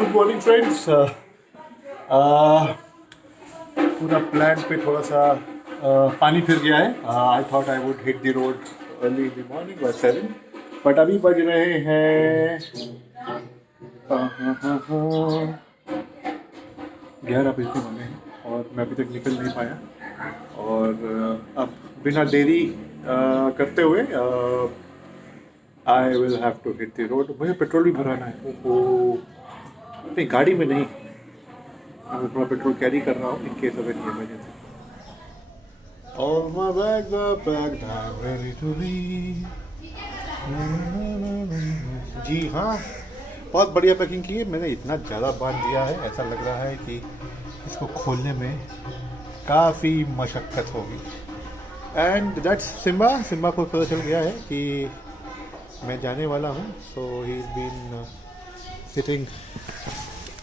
Good morning friends. पूरा plan पे थोड़ा सा पानी फिर गया है। I thought I would hit the road early in the morning by 7, but अभी बज रहे हैं 11 बजने वाले हैं और मैं अभी तक निकल नहीं पाया। और अब बिना देरी करते हुए I will have to hit the road. मुझे पेट्रोल भी भराना है। ओहो, नहीं गाड़ी में नहीं, मैं थोड़ा पेट्रोल कैरी कर रहा हूँ in case of any emergency. All my bags are packed, I'm ready to leave. जी हाँ, बहुत बढ़िया पैकिंग की है मैंने। इतना ज़्यादा बांध दिया है, ऐसा लग रहा है कि इसको खोलने में काफ़ी मशक्क़त होगी। And that's Simba. सिम्बा को पता चल गया है कि मैं जाने वाला हूँ, सो ही इज़ बीन सिटिंग।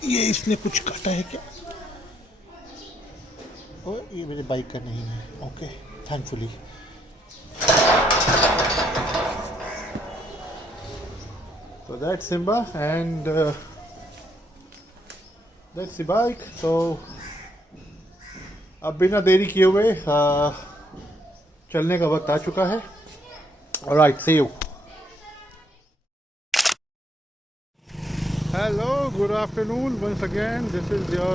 ये इसने कुछ काटा है क्या? ओ, ये मेरे बाइक का नहीं है। Okay, thankfully. So that's Simba and that's the bike. So अब बिना देरी किए हुए चलने का वक्त आ चुका है। Alright, see you. Hello, good afternoon once again. This is your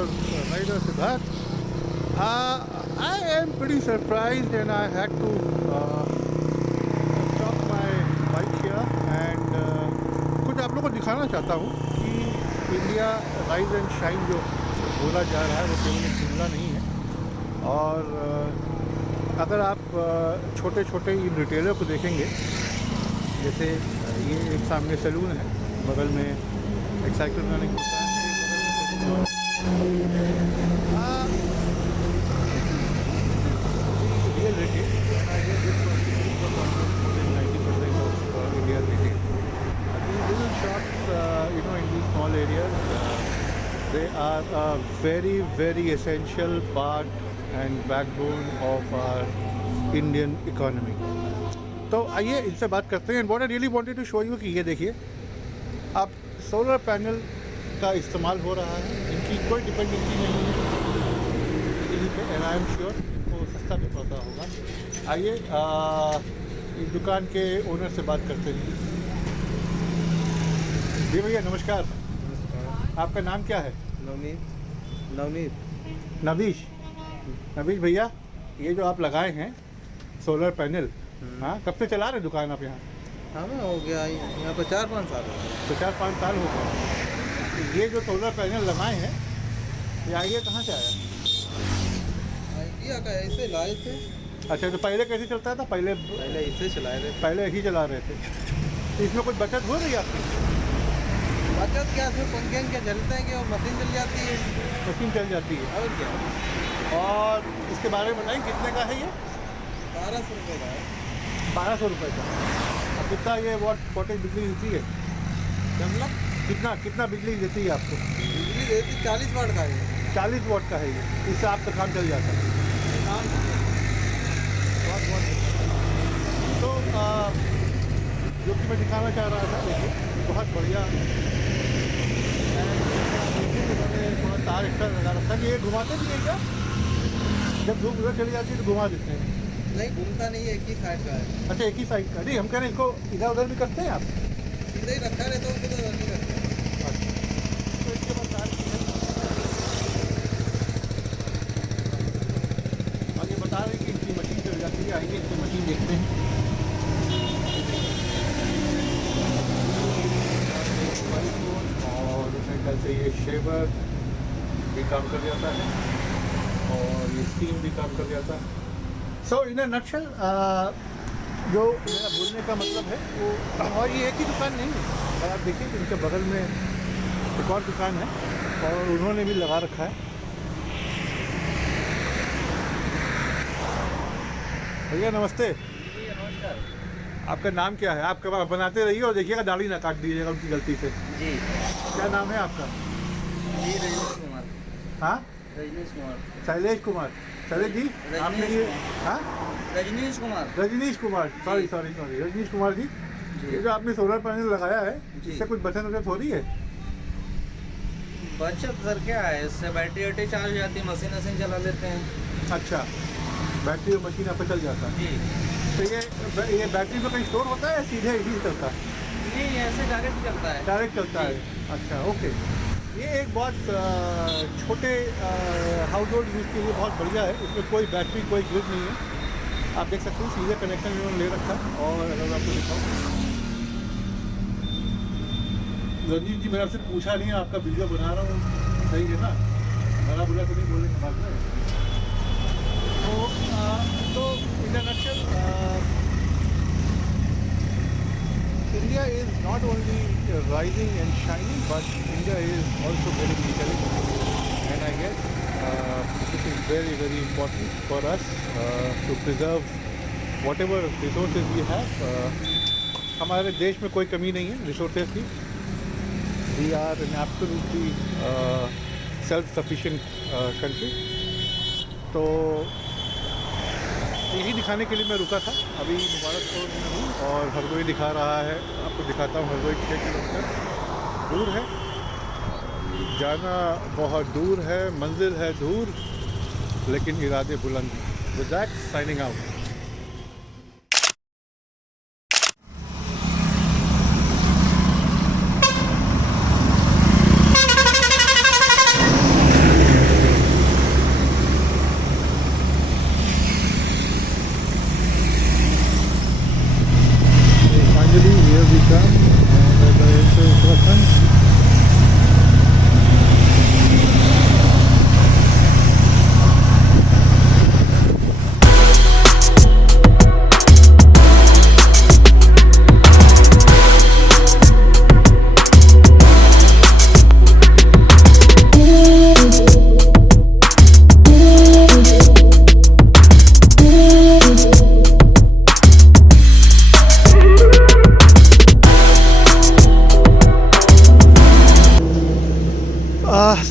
rider Siddharth. I am pretty surprised and I had to stop my bike here and कुछ आप लोगों को दिखाना चाहता हूँ कि इंडिया राइज एंड शाइन जो बोला जा रहा है वो केवल एक जुमला नहीं है। और अगर आप छोटे छोटे इन रिटेलर को देखेंगे, जैसे ये एक सामने सैलून है, बगल में एक साइकिल मैकेनिक होता है, real rated India rated. Little shops, in these small areas, they are a very, very essential part and backbone of our Indian economy. तो आइए इनसे बात करते हैं। What I really wanted to show you कि ये देखिए, अब सोलर पैनल का इस्तेमाल हो रहा है, इनकी कोई डिपेंडेंसी नहीं है बिजली पे, एंड आई एम श्योर इनको सस्ता भी पड़ता होगा। आइए इस दुकान के ओनर से बात करते हैं। जी भैया नमस्कार। आपका नाम क्या है? नवीश भैया, ये जो आप लगाए हैं सोलर पैनल, हाँ कब से चला रहे दुकान आप यहाँ? हमें हो गया यहाँ पर 4-5 साल हो गए। तो 4-5 साल हो गए। ये जो सोलर पैनल लगाए हैं, ये आइडिया कहाँ से आया? आइडिया का ऐसे लाए थे। अच्छा, तो पहले कैसे चलता था? पहले इसे चलाए थे। पहले ही चला रहे थे। तो इसमें कुछ बचत हो रही है आपकी? बचत क्या थे, पंखे क्या जलते हैं कि और मशीन चल जाती है। मशीन चल जाती है और क्या। और इसके बारे में बताएं, कितने का है ये? 1200 रुपये का है। 1200 रुपये का। अब कितना ये वोल्टेज बिजली देती है? मतलब कितना बिजली देती है आपको? बिजली देती 40 वाट का है। 40 वाट का है ये। इससे आपका काम चल जाता है। काम तो जो कि मैं दिखाना चाह रहा था, देखिए बहुत बढ़िया थोड़ा तार एक्स्ट्रा लगा रखा है। ये घुमाते भी नहीं क्या? जब धूप उधर चली जाती है तो घुमा देते हैं? नहीं, घूमता नहीं है, एक ही साइड का है। अच्छा, एक ही साइड का। नहीं, हम कह रहे हैं इसको इधर उधर भी करते हैं आप? सीधे ही रखा रहता हूँ, किधर नहीं करते। तो इसके बाद तार आगे बता रहे हैं कि इनकी मशीन चल जाती है। आइए इनकी मशीन देखते हैं। और मेरे से ये शेवर भी काम कर जाता है और ये स्टीम भी काम कर जाता है। सो इन अ नटशेल जो मेरा बोलने का मतलब है वो, और ये एक ही दुकान नहीं है। अगर आप देखिए तो इनके बगल में एक और दुकान है और उन्होंने भी लगा रखा है। भैया नमस्ते। नमस्कार। आपका नाम क्या है? आपका बनाते रहिए और देखिएगा दाढ़ी ना काट दीजिएगा उनकी गलती से। जी। क्या नाम है आपका? जी रजनीश कुमार। हाँ, रजनीश कुमार। शैलेश कुमार। शैलेश जी, आपने ये, हाँ रजनीश कुमार। सॉरी रजनीश कुमार जी, ये जो आपने सोलर पैनल लगाया है, जी। इससे कुछ बचत हो रही है? बचत सर क्या है, इससे बैटरी वैटरी चार्ज हो जाती है, मशीन वशीन चला लेते हैं। अच्छा, बैटरी और मशीन यहाँ पे चल जाता है। जी तो ये बैटरी में कहीं स्टोर होता है या सीधे इसी से चलता है? नहीं, ऐसे डायरेक्ट चलता है। डायरेक्ट चलता है। अच्छा, ओके। ये एक बहुत छोटे हाउस होल्ड यूज़ के लिए बहुत बढ़िया है। इसमें कोई बैटरी कोई ग्रिड नहीं है। आप देख सकते हैं सीधे कनेक्शन इन्होंने ले रखा है। और अगर मैं आपको दिखाऊँ, रंजीत जी मैंने आपसे पूछा नहीं, आपका वीडियो बना रहा हूँ, सही है ना? बड़ा बुरा तो नहीं बोलेंगे बाद में। तो in a nutshell, India is not only rising and shining, but India is also very intelligent. And I guess this is very, very important for us to preserve whatever resources we have. हमारे देश में कोई कमी नहीं है resources की. We are an absolutely self-sufficient country. तो यही दिखाने के लिए मैं रुका था. अभी मुबारकपुर में हूँ और हरदोई दिखा रहा है. आपको दिखाता हूँ. हरदोई 6 किलोमीटर दूर है. जाना बहुत दूर है, मंजिल है दूर, लेकिन इरादे बुलंद हैं. With that, signing out. Here we come, and I enter Uttarakhand.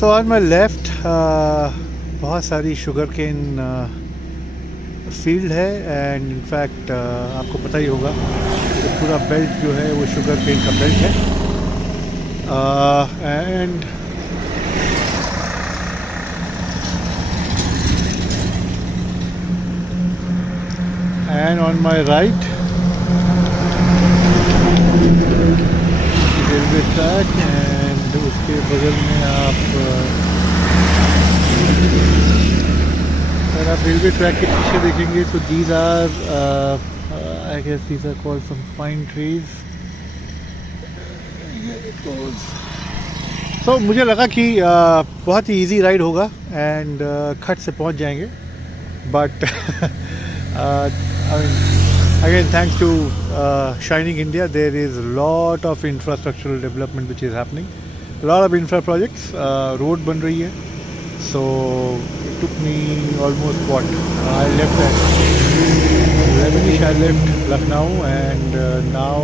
So on my left बहुत सारी शुगर केन फील्ड है. एंड इनफैक्ट आपको पता ही होगा कि पूरा बेल्ट जो है वो शुगर केन का बेल्ट है. And on my right railway track, and उसके बगल में आप अगर आप रेलवे ट्रैक के पीछे देखेंगे तो these are I guess these are called some pine trees. तो मुझे लगा कि बहुत ही इजी राइड होगा एंड खट से पहुंच जाएंगे. But again, thanks to Shining India, there is a lot of infrastructural development which is happening. A lot of infra projects, road ban rahi hai. So it took me almost I left at 11ish. I left Lucknow, and now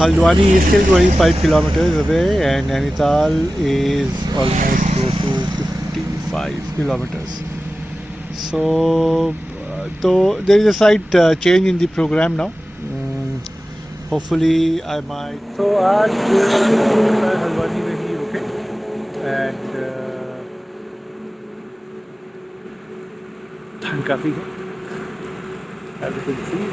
Haldwani is still 25 kilometers away, and Nainital is almost close to 55 kilometers. So there is a slight change in the program now. Hopefully I might. So आज हल्द्वानी में ही रुके, and ठंड काफ़ी है, as you can see.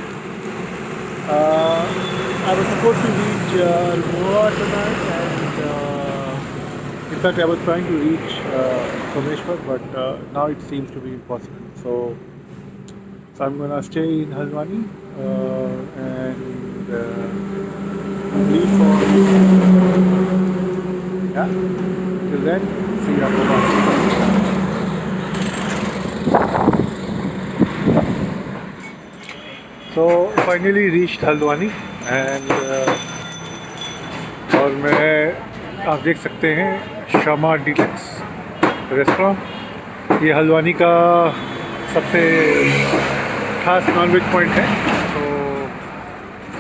I was supposed to reach Almora tonight, and in fact I was trying to reach Someshwar, but now it seems to be impossible. So I'm gonna stay in Haldwani and leave for till then. See you. So finally reached Haldwani, and और मैं आप देख सकते हैं शमा deluxe restaurant. ये हल्द्वानी का सबसे खास नॉनवेज पॉइंट है, तो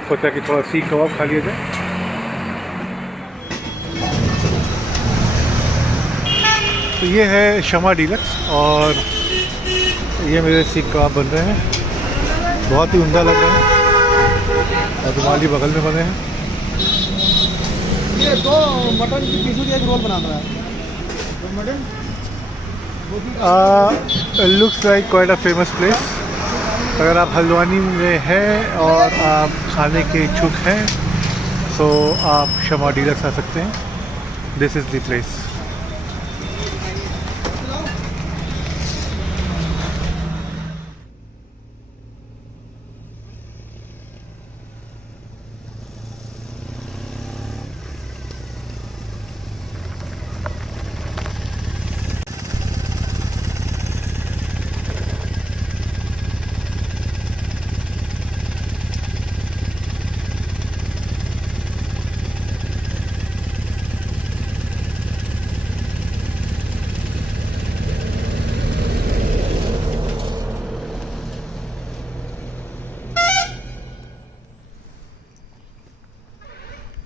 सोचा कि थोड़ा सीख कबाब खा लिया जाए. तो ये है शमा डिलक्स, और ये मेरे सीख कबाब बन रहे हैं. बहुत ही उम्दा लग रहे हैं, और रुमाली बगल में बने हैं. ये 2 मटन की पीसू की एक रोल बना दो यार। 2 mutton looks like quite a famous place. अगर आप हल्द्वानी में हैं और आप खाने के इच्छुक हैं तो आप शमा डीलक्स आ सकते हैं। This is the place.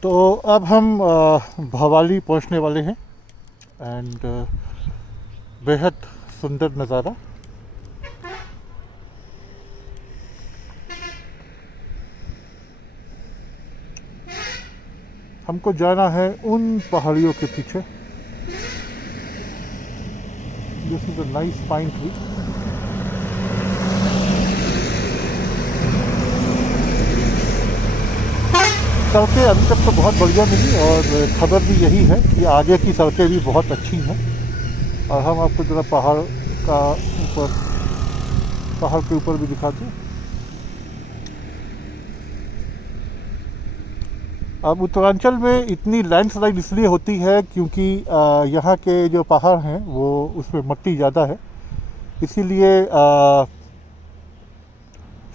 तो अब हम भवाली पहुंचने वाले हैं एंड बेहद सुंदर नज़ारा। हमको जाना है उन पहाड़ियों के पीछे। This is a nice pine tree. सड़कें अभी तक तो बहुत बढ़िया मिली और खबर भी यही है कि आगे की सड़कें भी बहुत अच्छी हैं। और हम आपको ज़रा पहाड़ के ऊपर भी दिखाते हैं। अब उत्तरांचल में इतनी लैंडस्लाइड इसलिए होती है क्योंकि यहाँ के जो पहाड़ हैं वो उसमें मिट्टी ज़्यादा है, इसीलिए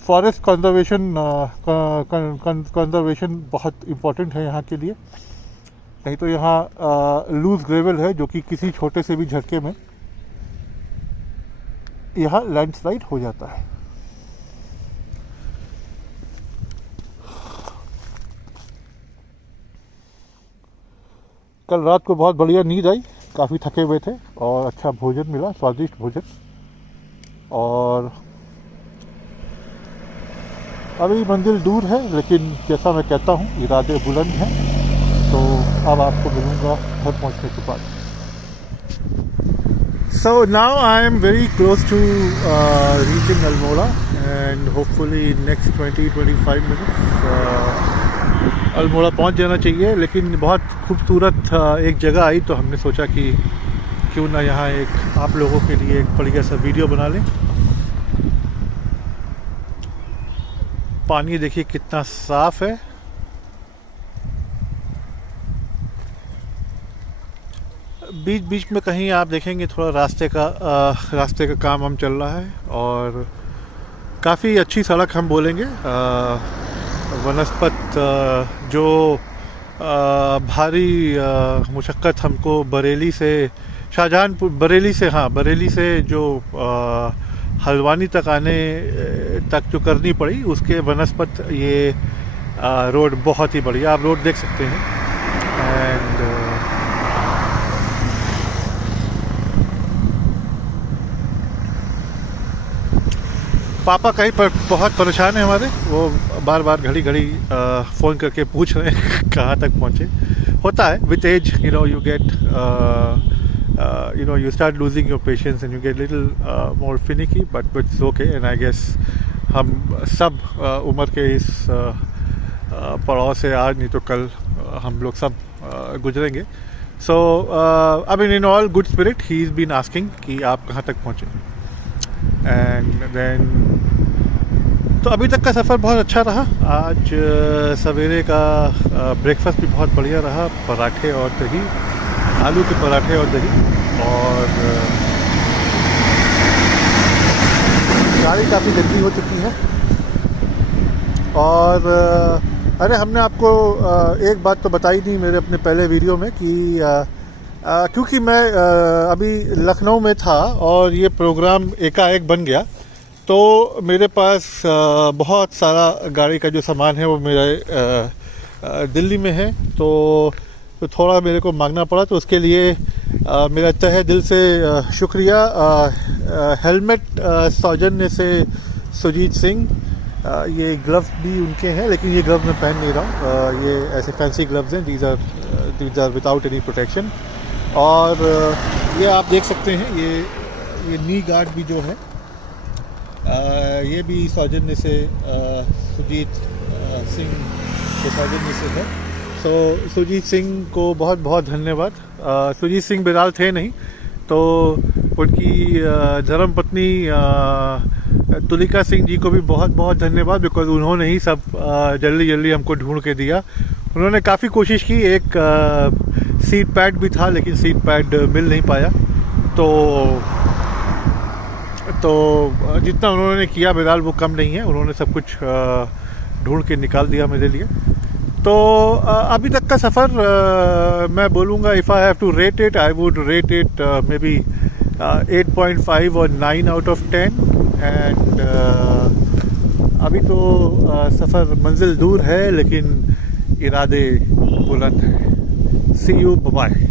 फॉरेस्ट कंजर्वेशन बहुत इम्पोर्टेंट है यहाँ के लिए। नहीं तो यहाँ लूज ग्रेवल है जो कि किसी छोटे से भी झटके में यहाँ लैंडस्लाइड हो जाता है। कल रात को बहुत बढ़िया नींद आई, काफ़ी थके हुए थे और अच्छा भोजन मिला, स्वादिष्ट भोजन। और अभी मंजिल दूर है लेकिन जैसा मैं कहता हूँ इरादे बुलंद हैं। तो अब आपको मिलूँगा घर पहुँचने के बाद। So now I am very close to reaching Almora and hopefully next 20-25 minutes Almora पहुंच जाना चाहिए। लेकिन बहुत खूबसूरत एक जगह आई तो हमने सोचा कि क्यों ना यहाँ एक आप लोगों के लिए एक बढ़िया सा वीडियो बना लें। पानी देखिए कितना साफ है। बीच बीच में कहीं आप देखेंगे थोड़ा रास्ते का काम हम चल रहा है और काफ़ी अच्छी सड़क हम बोलेंगे। वनस्पत जो भारी मुशक्क़त हमको बरेली से बरेली से जो हल्द्वानी तक आने तक जो करनी पड़ी, उसके वनस्पत ये रोड बहुत ही बढ़िया आप रोड देख सकते हैं। एंड पापा कहीं पर बहुत परेशान है हमारे, वो बार बार घड़ी फ़ोन करके पूछ रहे हैं कहाँ तक पहुँचे। होता है with age, you get you start losing your patience and you get little more finicky, but it's okay. And I guess हम सब उम्र के इस पड़ाव से आज नहीं तो कल हम लोग सब गुजरेंगे। So I mean in all good spirit he's been asking कि आप कहाँ तक पहुँचे। एंड देन तो अभी तक का सफ़र बहुत अच्छा रहा। आज सवेरे का ब्रेकफास्ट भी बहुत बढ़िया रहा, पराठे और दही, आलू के पराठे और दही। और गाड़ी काफ़ी गंदी हो चुकी है। और अरे हमने आपको एक बात तो बताई नहीं मेरे अपने पहले वीडियो में कि क्योंकि मैं अभी लखनऊ में था और ये प्रोग्राम एकाएक बन गया, तो मेरे पास बहुत सारा गाड़ी का जो सामान है वो मेरे दिल्ली में है। तो थोड़ा मेरे को मांगना पड़ा, तो उसके लिए मेरा तहे दिल से शुक्रिया हेलमेट सौजन्य से सुजीत सिंह। ये ग्लव्स भी उनके हैं लेकिन ये ग्लव्स मैं पहन नहीं रहा हूँ, ये ऐसे फैंसी ग्लव्स हैं। These are without any protection. और ये आप देख सकते हैं, ये नी गार्ड भी जो है ये भी सौजन्य से सुजीत सिंह के सौजन्य से है। सो सुजीत सिंह को बहुत बहुत धन्यवाद। सुजीत सिंह बिलाल थे नहीं तो उनकी धर्मपत्नी तुलिका सिंह जी को भी बहुत बहुत धन्यवाद, बिकॉज उन्होंने ही सब जल्दी जल्दी हमको ढूंढ के दिया। उन्होंने काफ़ी कोशिश की, एक सीट पैड भी था लेकिन सीट पैड मिल नहीं पाया। तो जितना उन्होंने किया बिलाल वो कम नहीं है, उन्होंने सब कुछ ढूंढ के निकाल दिया मेरे लिए। तो अभी तक का सफ़र मैं बोलूँगा, if I have to rate it, I would rate it maybe 8.5 और 9 आउट ऑफ 10। एंड अभी तो सफ़र मंजिल दूर है लेकिन इरादे बुलंद हैं। See you, bye.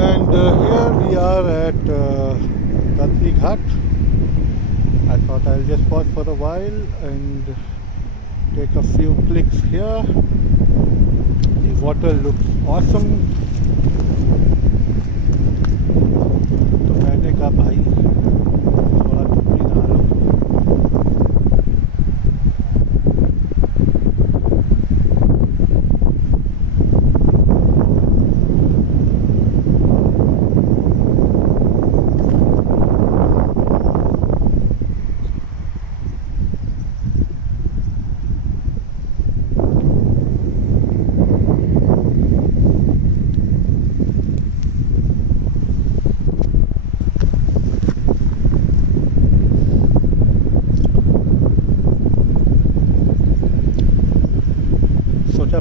And here we are at Tatri Ghat. I thought I'll just pause for a while and take a few clicks here. The water looks awesome. तो मैंने कहा भाई थोड़ा तुम भी नहा लो।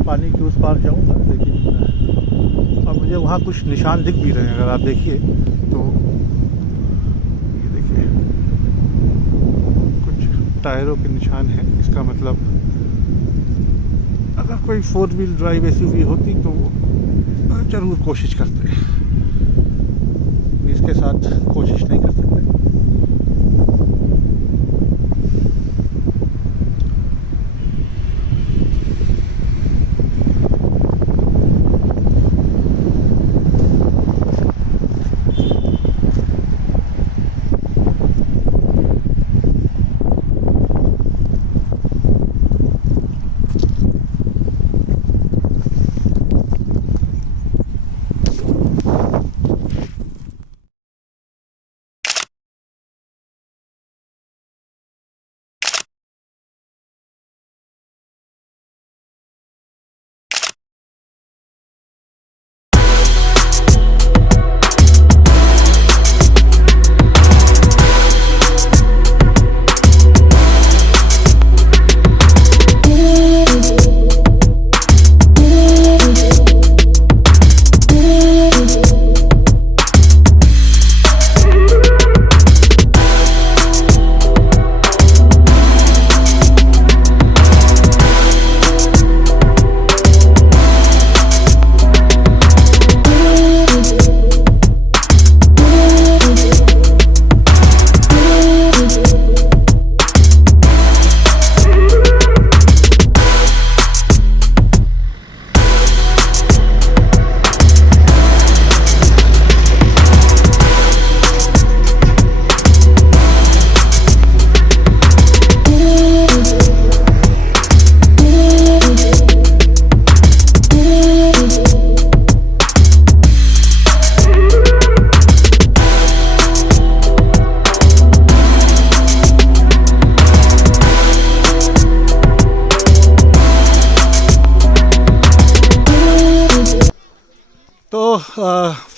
पानी के उस पार जाऊंगा, लेकिन अब मुझे वहाँ कुछ निशान दिख भी रहे हैं। अगर आप देखिए तो ये देखिए कुछ टायरों के निशान हैं। इसका मतलब अगर कोई 4 व्हील ड्राइव एसयूवी होती तो ज़रूर कोशिश करते, इसके साथ कोशिश नहीं कर सकते।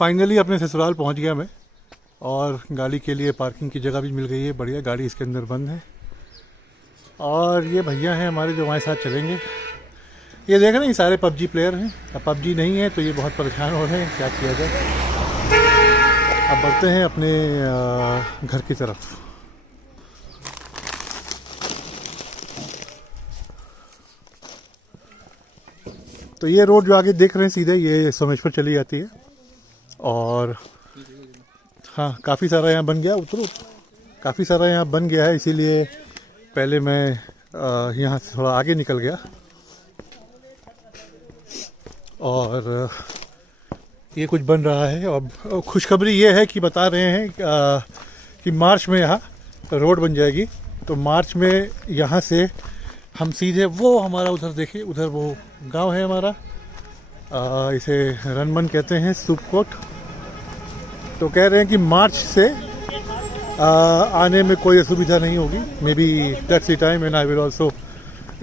फाइनली अपने ससुराल पहुंच गया मैं। और गाड़ी के लिए पार्किंग की जगह भी मिल गई है, बढ़िया। गाड़ी इसके अंदर बंद है। और ये भैया हैं हमारे जो हमारे साथ चलेंगे। ये देख रहे हैं, ये सारे पबजी प्लेयर हैं। अब पबजी नहीं है तो ये बहुत परेशान हो रहे हैं, क्या किया जाए। अब बढ़ते हैं अपने घर की तरफ। तो ये रोड जो आगे देख रहे हैं सीधे, ये सोमेश्वर चली जाती है। और हाँ, काफ़ी सारा यहाँ बन गया, उतरो, काफ़ी सारा यहाँ बन गया है, इसीलिए पहले मैं यहाँ से थोड़ा आगे निकल गया। और ये कुछ बन रहा है। और खुशखबरी ये है कि बता रहे हैं कि मार्च में यहाँ रोड बन जाएगी। तो मार्च में यहाँ से हम सीधे वो हमारा उधर देखिए, उधर वो गांव है हमारा, इसे रनमन कहते हैं, सुपकोट। तो कह रहे हैं कि मार्च से आने में कोई असुविधा नहीं होगी। May be that's the time and I will also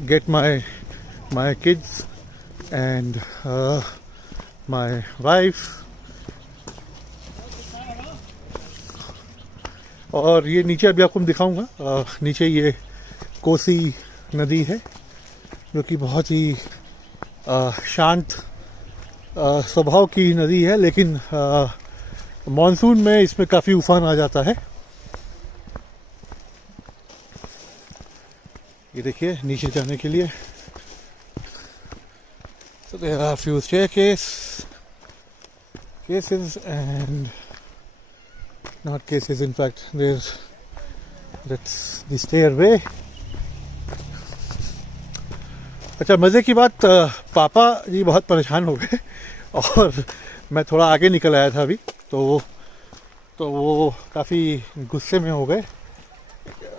get my kids and my wife. और ये नीचे अभी आपको मैं दिखाऊंगा। नीचे ये कोसी नदी है, जो कि बहुत ही शांत स्वभाव की नदी है, लेकिन मॉनसून में इसमें काफ़ी उफान आ जाता है। ये देखिए नीचे जाने के लिए। So there are a few cases and not cases, in fact that's the stairway. अच्छा, मज़े की बात, पापा जी बहुत परेशान हो गए और मैं थोड़ा आगे निकल आया था अभी, तो वो काफ़ी गुस्से में हो गए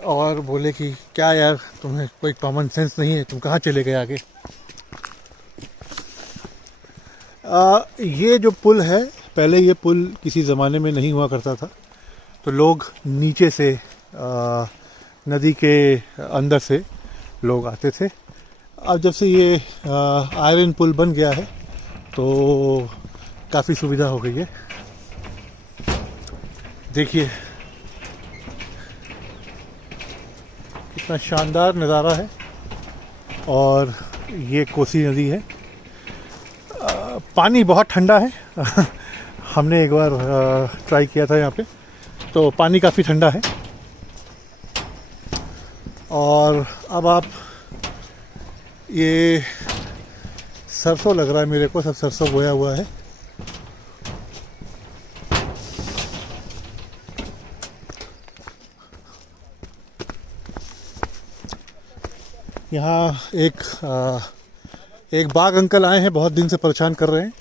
और बोले कि क्या यार, तुम्हें कोई कॉमन सेंस नहीं है, तुम कहाँ चले गए आगे। ये जो पुल है, पहले ये पुल किसी ज़माने में नहीं हुआ करता था, तो लोग नीचे से नदी के अंदर से लोग आते थे। अब जब से ये आयरन पुल बन गया है तो काफ़ी सुविधा हो गई है। देखिए कितना शानदार नज़ारा है। और ये कोसी नदी है। पानी बहुत ठंडा है। हमने एक बार ट्राई किया था यहाँ पे, तो पानी काफ़ी ठंडा है। और अब आप, ये सरसों लग रहा है मेरे को, सब सरसों बोया हुआ है। यहाँ एक बाघ अंकल आए हैं, बहुत दिन से परेशान कर रहे हैं।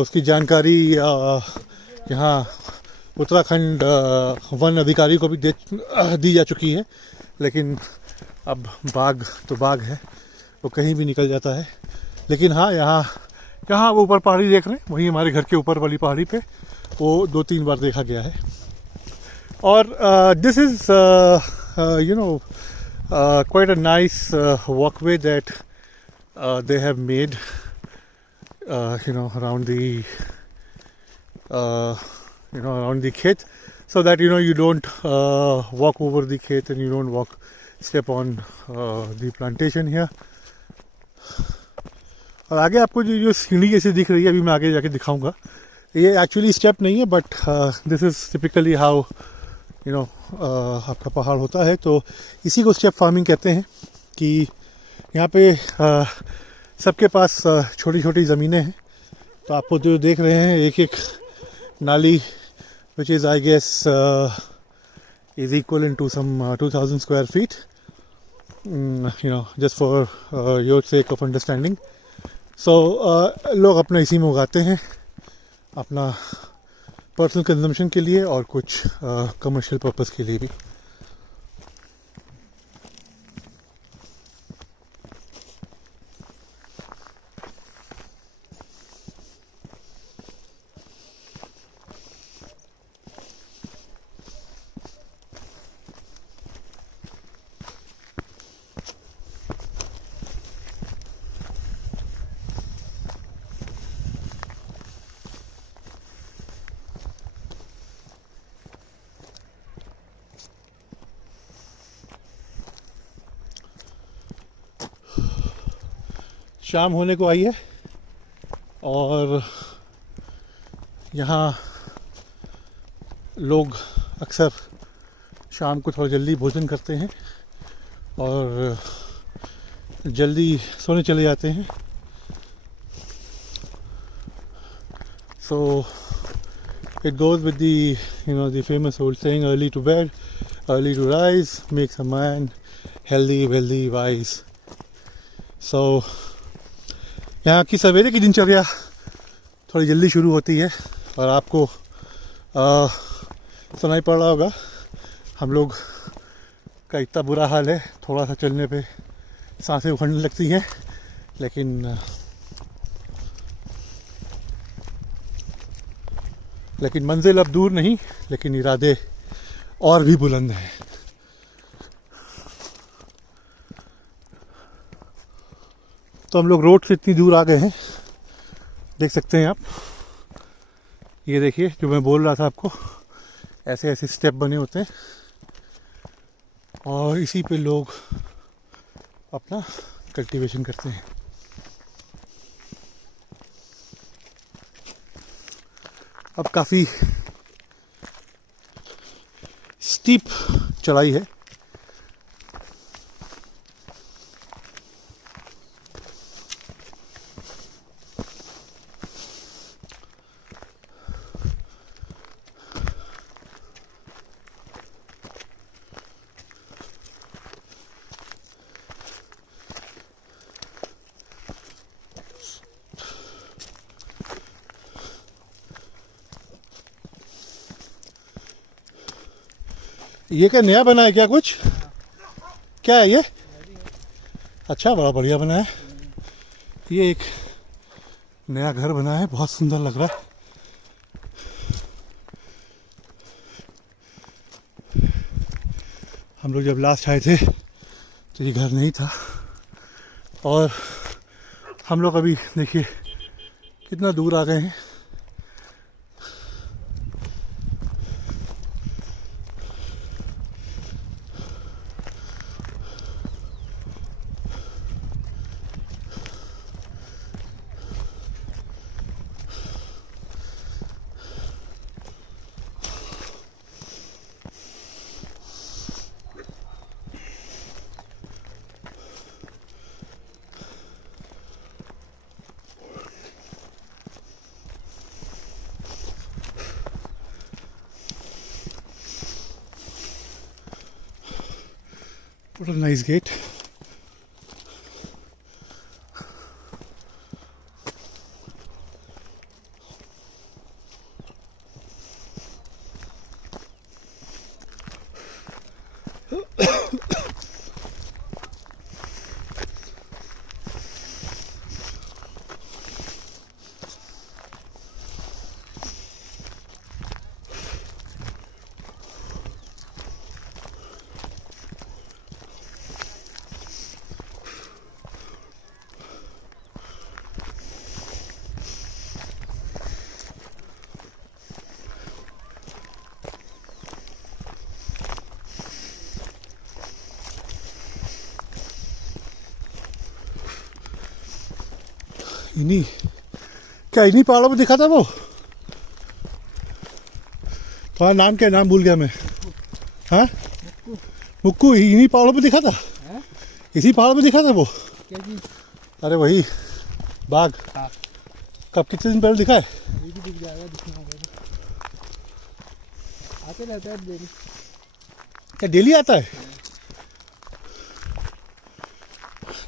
उसकी जानकारी यहाँ उत्तराखंड वन अधिकारी को भी दी जा चुकी है, लेकिन अब बाघ तो बाघ है, वो कहीं भी निकल जाता है। लेकिन हाँ, यहाँ वो ऊपर पहाड़ी देख रहे हैं, वहीं हमारे घर के ऊपर वाली पहाड़ी पे वो 2-3 बार देखा गया है। और this is quite a nice walkway that they have made around the around the khet, so that you don't walk over the khet and you don't step on the plantation here. और आगे आपको जो सीढ़ी जैसी दिख रही है, अभी मैं आगे जाके दिखाऊंगा, ये एक्चुअली स्टेप नहीं है, but this is typically how आपका पहाड़ होता है। तो इसी को स्टेप फार्मिंग कहते हैं, कि यहाँ पे सबके पास छोटी छोटी ज़मीनें हैं। तो आपको जो देख रहे हैं, एक एक नाली, which is I guess is equivalent to some 2000 square feet, just for your sake of understanding. So लोग अपना इसी में उगाते हैं, अपना पर्सनल कंजम्पशन के लिए और कुछ कमर्शियल पर्पस के लिए भी। शाम होने को आई है और यहाँ लोग अक्सर शाम को थोड़ा जल्दी भोजन करते हैं और जल्दी सोने चले जाते हैं. So it goes with the famous old saying, early to bed, early to rise makes a man healthy, wealthy, wise. So यहाँ की सवेरे की दिनचर्या थोड़ी जल्दी शुरू होती है और आपको सुनाई पड़ रहा होगा हम लोग का इतना बुरा हाल है. थोड़ा सा चलने पे सांसें उखड़ने लगती हैं, लेकिन मंजिल अब दूर नहीं, लेकिन इरादे और भी बुलंद हैं. तो हम लोग रोड से इतनी दूर आ गए हैं, देख सकते हैं आप. ये देखिए जो मैं बोल रहा था आपको, ऐसे ऐसे स्टेप बने होते हैं और इसी पे लोग अपना कल्टीवेशन करते हैं. अब काफ़ी स्टीप चढ़ाई है. ये क्या नया बना है क्या कुछ? क्या है ये? अच्छा, बड़ा बढ़िया बना है. ये एक नया घर बना है, बहुत सुंदर लग रहा है. हम लोग जब लास्ट आए थे तो ये घर नहीं था और हम लोग अभी देखिए कितना दूर आ गए हैं. What a nice gate. इन्हीं क्या इन्हीं पहाड़ों में दिखा था वो? तुम्हारा नाम क्या? नाम भूल गया मैं. हाँ, मुक्कू. इन्हीं पहाड़ों पे दिखा था? इसी पहाड़ पे दिखा था वो? क्या चीज? अरे वही बाघ. कब, कितने दिन पहले दिखा है? अभी भी दिख जाएगा, दिखना होगा. आते रहता है डेली. क्या डेली आता है?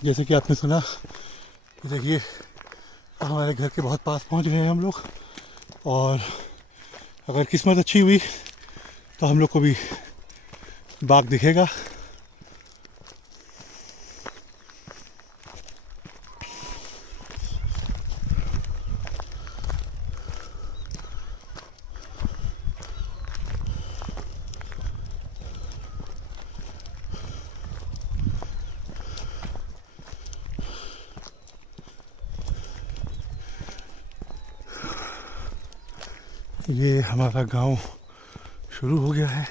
जैसे कि आपने सुना, देखिए हमारे घर के बहुत पास पहुंच गए हैं हम लोग और अगर किस्मत अच्छी हुई तो हम लोग को भी बाघ दिखेगा. ये हमारा गांव शुरू हो गया है.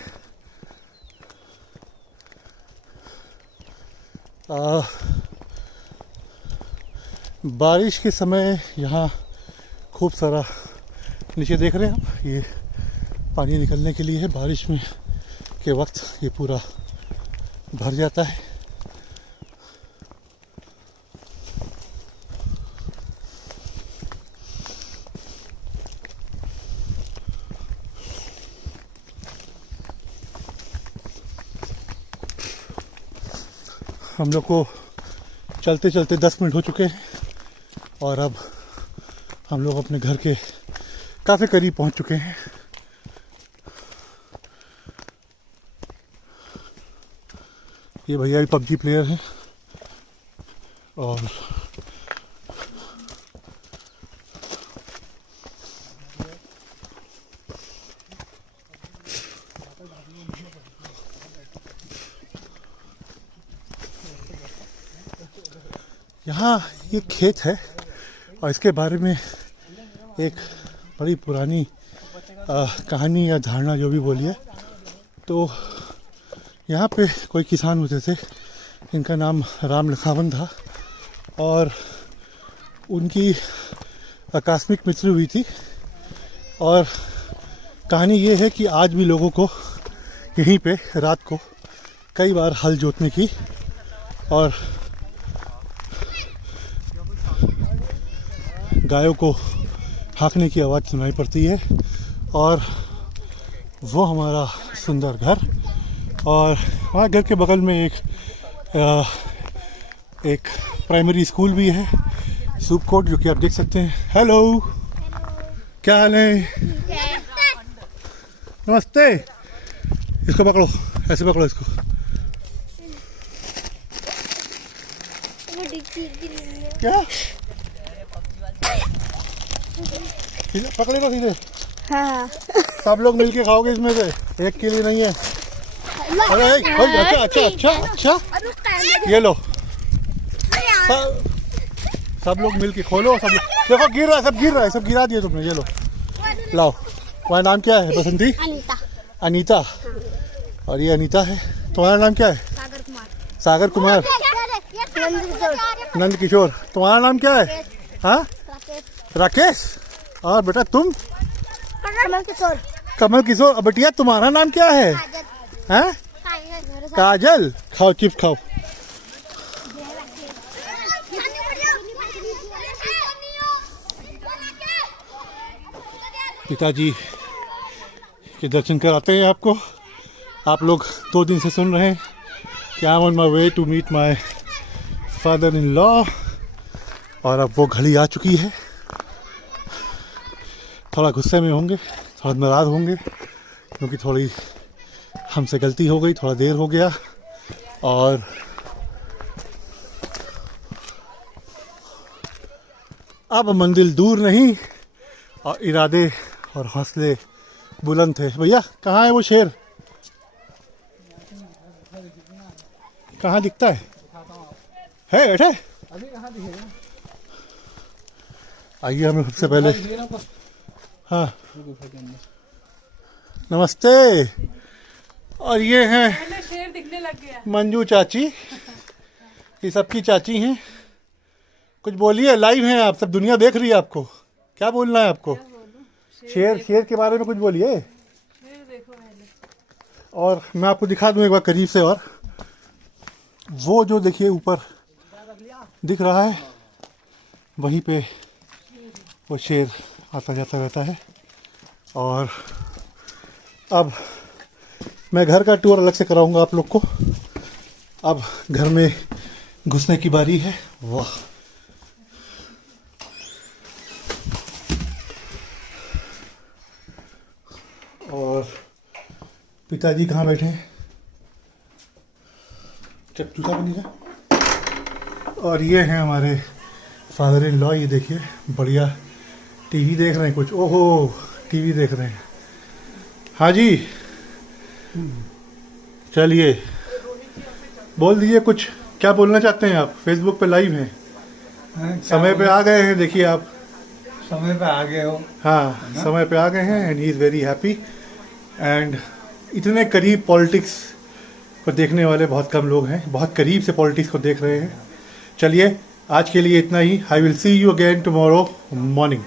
बारिश के समय यहाँ खूब सारा नीचे देख रहे हैं आप, ये पानी निकलने के लिए है। बारिश में के वक्त ये पूरा भर जाता है। हम लोग को चलते चलते 10 मिनट हो चुके हैं और अब हम लोग अपने घर के काफ़ी करीब पहुंच चुके हैं। ये भैया भी पबजी प्लेयर हैं और यहाँ ये खेत है और इसके बारे में एक बड़ी पुरानी कहानी या धारणा जो भी बोलिए, तो यहाँ पे कोई किसान होते थे, इनका नाम राम लखावन था और उनकी आकस्मिक मृत्यु हुई थी। और कहानी ये है कि आज भी लोगों को यहीं पे रात को कई बार हल जोतने की और गायों को हाँकने की आवाज़ सुनाई पड़ती है। और वो हमारा सुंदर घर, और हमारे घर के बगल में एक प्राइमरी स्कूल भी है, सूपकोट, जो कि आप देख सकते हैं। हेलो, क्या हाल है? नमस्ते। इसको पकड़ो, ऐसे पकड़ो इसको। क्या पकड़ेगा सीधे? हाँ। सब लोग मिलके खाओगे इसमें से, एक के लिए नहीं है। अरे अच्छा अच्छा अच्छा अच्छा, ये लो, सब लोग मिलके खोलो। सब लोग देखो, गिर रहा है, सब गिर रहा है, सब गिरा दिए तुमने। ये लो, लाओ। तुम्हारा नाम क्या है? बसंती? अनीता। अनीता। और ये अनीता है। तुम्हारा नाम क्या है? सागर कुमार। सागर कुमार। नंद किशोर। तुम्हारा नाम क्या है? हाँ, राकेश। और बेटा तुम? कमल किशोर। कमल किशोर। और बेटिया तुम्हारा नाम क्या है? हैं? काजल। खाओ, चिप्स खाओ। पिताजी के दर्शन कराते हैं आपको। आप लोग 2 दिन से सुन रहे हैं कि I am on my way to meet my father in law, और अब वो घड़ी आ चुकी है। थोड़ा गुस्से में होंगे, थोड़ा नाराज़ होंगे, क्योंकि थोड़ी हमसे गलती हो गई, थोड़ा देर हो गया। और अब मंजिल दूर नहीं और इरादे और हौसले बुलंद थे। भैया कहाँ है वो शेर? कहाँ दिखता है बैठे? आइए, हमें सबसे पहले, हाँ नमस्ते। और ये हैं शेर दिखने लग गया। मंजू चाची, ये सबकी चाची हैं। कुछ बोलिए, लाइव हैं आप, सब दुनिया देख रही है आपको। क्या बोलना है आपको? शेर के बारे में कुछ बोलिए। और मैं आपको दिखा दूं एक बार करीब से। और वो जो देखिए ऊपर दिख रहा है, वहीं पे वो शेर आता जाता रहता है। और अब मैं घर का टूर अलग से कराऊंगा आप लोग को। अब घर में घुसने की बारी है। वाह, और पिताजी कहाँ बैठे हैं? चल जूता बनी जा। और ये हैं हमारे फादर इन लॉ। ये देखिए, बढ़िया टीवी देख रहे हैं कुछ। ओहो, टीवी देख रहे हैं। हाँ जी, चलिए बोल दीजिए कुछ, क्या बोलना चाहते हैं आप? फेसबुक पे लाइव हैं, समय पे आ गए हैं। देखिए आप समय पे आ गए हो। हाँ, समय पे आ गए हैं and he is very happy. And इतने करीब पॉलिटिक्स को देखने वाले बहुत कम लोग हैं, बहुत करीब से पॉलिटिक्स को देख रहे हैं। चलिए आज के लिए इतना ही. I will see you again tomorrow morning.